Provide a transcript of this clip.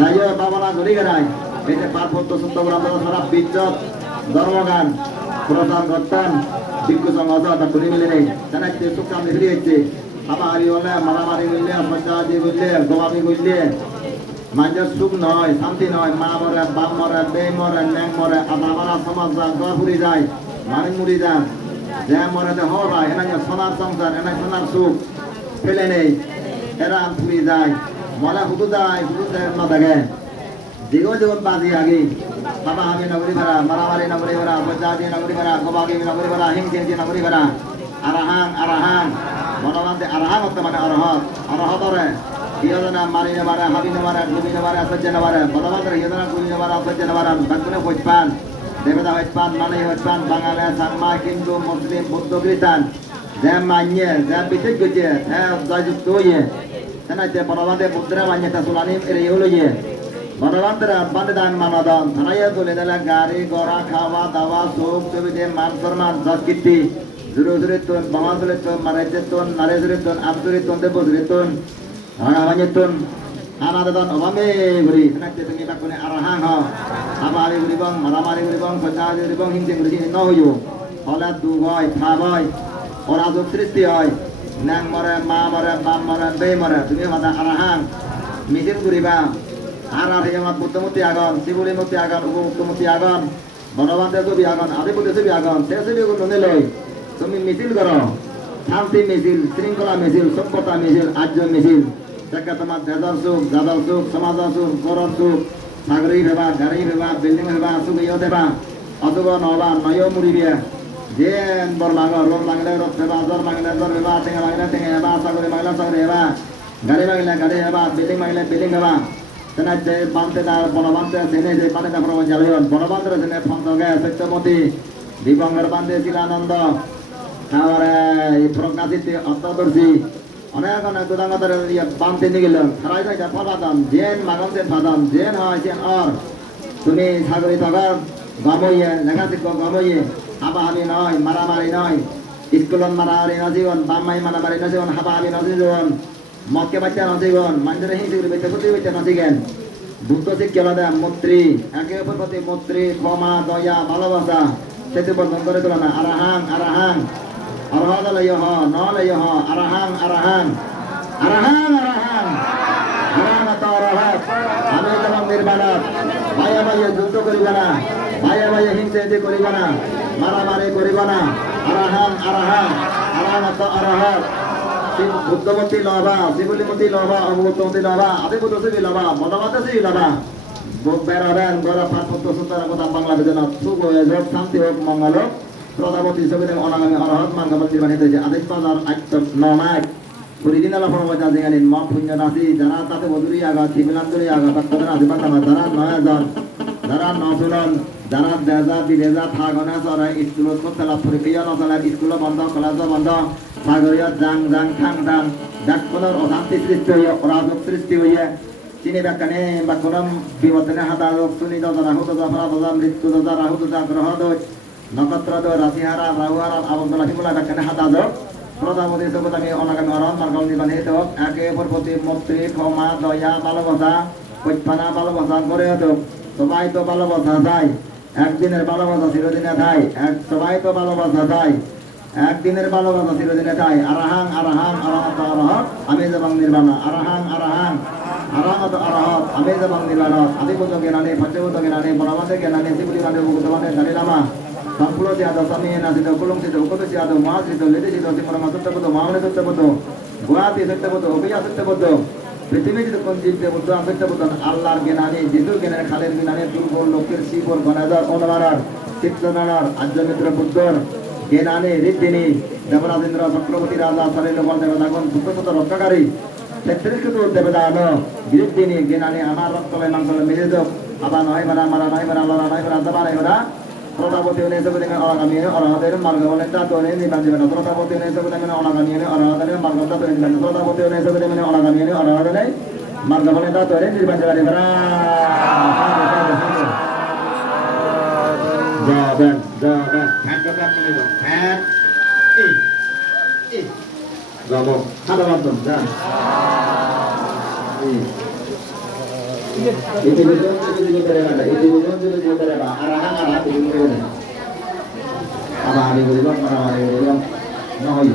সাইয় বাবনা ঘুরি গেরাই এই যে পার্বত্য আমরা সারা বিজ্জত ধর্মগান প্রধান গত্তান ভিক্ষু সংঘ তা ঘুরি মিলে নেই। জানাইতে সুকাম ফিরে হচ্ছে আবার হারি হলে মারামারি করলে পঞ্চায়েতি করলে গোবামি করলে মানুষের সুখ নয়, শান্তি নয়। মা মরে, বাপ মরে বে মরে ন্যাং মরে আধা মারা সমাজ যায় গড় ফুরি যায় মানুষ মুড়ি যায়। যে মরে তো হওয়া এনা সোনার সংসার এনা সোনার সুখ ফেলে নেই। এরা ফুরি যায়। মনে হুদু যায় হুদু না থাকে দিগো জগৎ বাজি আগে বাবা আমি নগরী ভরা মারামারি নগরী ভরা পঞ্চায়েতি নগরী ভরা গোবাগি নগরী ভরা হিংসি হিংসি নগরী ভরা আরাহাং আরাহাং মনোবান্তে আরাহাং হতে মানে অরহত অরহতরে ইয়দনা মারি নেবারে হাবি নেবারে ডুবি নেবারে অসহ্য নেবারে মনোবান্তে ইয়দনা গুলি নেবারে অসহ্য নেবারে বাকুনে হইপান দেবতা হইপান মানে হইপান বাঙালি সাংমা হিন্দু মুসলিম বৌদ্ধ খ্রিস্টান যে মান্য যে বিশেষ গেছে হ্যাঁ জয়যুক্ত মান্য তা সুলানি এর হলো ইয়ে ভগবান্তরা পান্ডদান মানদন থানাইয়া তুলে দিলে গাড়ি গড়া খাওয়া দাওয়া সুখ সুবিধে মান সম্মান সংস্কৃতি জুরু জুরে তুন বামা জুরে তুন মারাইজে তুন নারে জুরে তুন আবজুরে তুন দেব জুরে তুন হাঙামাnye তুন আনাদন অভাবে গুরি থানাইতে তুমি বাকুনে আরাহাং হ আবারি গুরি বং মারামারি গুরি বং পঞ্চায়েত গুরি বং হিংসে গুরি ন হইও হলে দু হয় থাব হয় অরাজক সৃষ্টি হয় ন্যাং মরে মা মরে, বাপ মরে বে মরে, তুমি মাথা আরাহাং মিছিল করিবা। আর আর হেমাত বুদ্ধমূর্তি আগন শিবুলি মূর্তি আগন উপমুক্তমূর্তি আগন বনবান্তের ছবি আগন, আদিপতি ছবি আগন, সে ছবিগুলো নিলে তুমি মিছিল করো শান্তি মিছিল শৃঙ্খলা মিছিল, সভ্যতা মিছিল আর্য মিছিল। দেখা তোমার দেদর সুখ দাদর সুখ সমাজর সুখ গরর সুখ সাগরী ভেবা গাড়ি ভেবা বিল্ডিং ভেবা সুখ ইয় দেবা অশুভ নবা নয় মুড়িবে যে বর মাগ রোড মাগলে রোড ভেবা জ্বর মাগলে জ্বর ভেবা টেঙা মাগলে টেঙা হেবা সাগরে মাগলে সাগরে হেবা গাড়ি মাগলে গাড়ি হেবা বিল্ডিং মাগলে বিল্ডিং হেবা তেনা যে বান্তে না বনবান্তে জেনে যে পানে না প্রমাণ জালিয়ন বনবান্তের জেনে ফন্তগে সত্যমতী দিবঙ্গের বান্ধে শিলানন্দ তারপরে প্রজ্ঞাদিত্য অষ্টদর্শী অনেক অনেক দুদাঙ্গতের ইয়ে বান্তে নিয়ে গেলেন খারাই যাই ফাদাম জেন মাগম জেন ফাদাম জেন হয় জেন অর তুমি সাগরি থাকার গমইয়ে লেখা শিখ গমইয়ে হাবাহাবি নয়, মারামারি নয়। স্কুলত মারামারি নজীবন বাম্মাই মারামারি নজীবন হাবাহাবি নজীবন মক্কে বাচ্চা নজীবন মানুষের হিংসে করে বেঁচে প্রতি বেঁচে বুদ্ধ শিক্ষা দেয় মৈত্রী, একে অপর প্রতি মৈত্রী, ক্ষমা, দয়া, ভালোবাসা। সেতু বন্ধন করে তোলা না। আরাহাং আরাহাং। আরহাদ লয় হ ন লয় হ আরাহাং আরাহাং। আরাহাং আরাহাং। আরাহাং তো আরহাত আমি তোমার নির্বাণত ভাইয়া ভাইয়া যুদ্ধ করিব না। ভাইয়া ভাইয়া হিংসা এদি করিব না, মারামারি করিব না। আরাহাং আরাহাং আরাহাং তো আরহাত বুদ্ধমতী লবা শিবলিমতী লবা অমুতমতী লবা আদিবুদ্ধ লবা মদমাতে শিবি লবা বেড়াবেন গড়া পার্বত্য সুন্দর কথা বাংলাদেশে না সুখ হয়ে যাক শান্তি হোক, মঙ্গল হোক। প্রজাপতি ছবিতে অনাগামী অরহত মাঙ্গবতী বানিতে যে আদেশ পাজার আত্ম নমায়। পরিদিন আলা ফরমাজা জিগানিন মা পুণ্য নাসি যারা তাতে বদুরি আগা খিবিলান্দুরি আগা যারা নয় জন যারা নতুন যারা দেজা, বিদেজা থাগনে সরে স্কুলত করতে পরীক্ষা নচলে স্কুল বন্ধ কলেজ বন্ধ সাগরীয় জাং জাং ঠাং ঠাং ডাক্তর অশান্তি সৃষ্টি হইয়া অরাজক সৃষ্টি হইয়া চিনি ব্যাখ্যানে বা কোন বিবর্তনে হাতা রোগ শুনি দজা রাহু দজা ফরা দজা মৃত্যু দজা রাহু দজা গ্রহ দোষ নক্ষত্র দোষ রাশিহারা রাহুহারা আবদ্ধলা শিমুলা ব্যাখ্যানে হাতা যোগ প্রজাপতি জগৎ আমি অনাগামী অরণ মার্গল নিবানিত একে অপর প্রতি মৈত্রী ক্ষমা, দয়া ভালোবাসা কৈফানা ভালোবাসা করে হোক সবাই তো ভালোবাসা যায় একদিনের ভালোবাসা চিরদিনে থাই এক সবাই তো ভালোবাসা যায় একদিনের ভালোবাসা চিরদিনে থাই আরাহাং আরাহাং আরাহাত আরাহত, আমি যাবাং নির্বাণা আরাহাং আরাহাং আরাহাত আরাহত, আমি যাবাং নির্বাণা আদিপুত জ্ঞানানি পঞ্চভূত জ্ঞানানি বনমাতে জ্ঞানানি, শিবলি মানে ভূতমানে গাড়িলামা সম্পূর্ণ সিয়াদ সমীহ নাসিত কুলুং সিত উকত সিয়াদ মহাসিত লেদি সিত সিমরমা সত্যপদ মামনে সত্যপদ গুয়াতি সত্যপদ অভিয়া সত্যপদ পৃথিবী যদি কোন জীব দেবত সত্যপদ আল্লাহর জ্ঞানানি যিশুর জ্ঞানের, খালের জ্ঞানানি দুর্বল লোকের শিবর গণাদার অনুমানার চিত্তনারার আর্যমিত্র বুদ্ধর জ্ঞানানি ঋদ্ধিনী, দেবরাজেন্দ্র চক্রবর্তী রাজা সরেল দেবতাগণ দুঃখশত রক্ষাকারী তেত্রিশকৃত দেবদান ঋদ্ধিনী জ্ঞানানি আমার রক্তলে মিলে যোগ আবার নয় মারা মারা নয় মারা লড়া নয় মারা দাবা নয় মারা প্রতাপতি হলে সব দেখে অনাগামী অনাহাদের মার্গ বলে তা তো নেই নিবান জীবন প্রতাপতি হলে সব দেখে অনাগামী অনাহাদের মার্গ তা তো নিবান প্রতাপতি হলে সব দেখে অনাগামী অনাহাদের মার্গ বলে তা তো নেই নিবান জীবন যাবেন যাবেন যাব সাদা বাদন যান Itu itu itu itu terima itu itu itu itu terima arahan arah itu itu apa hari itu apa hari itu noy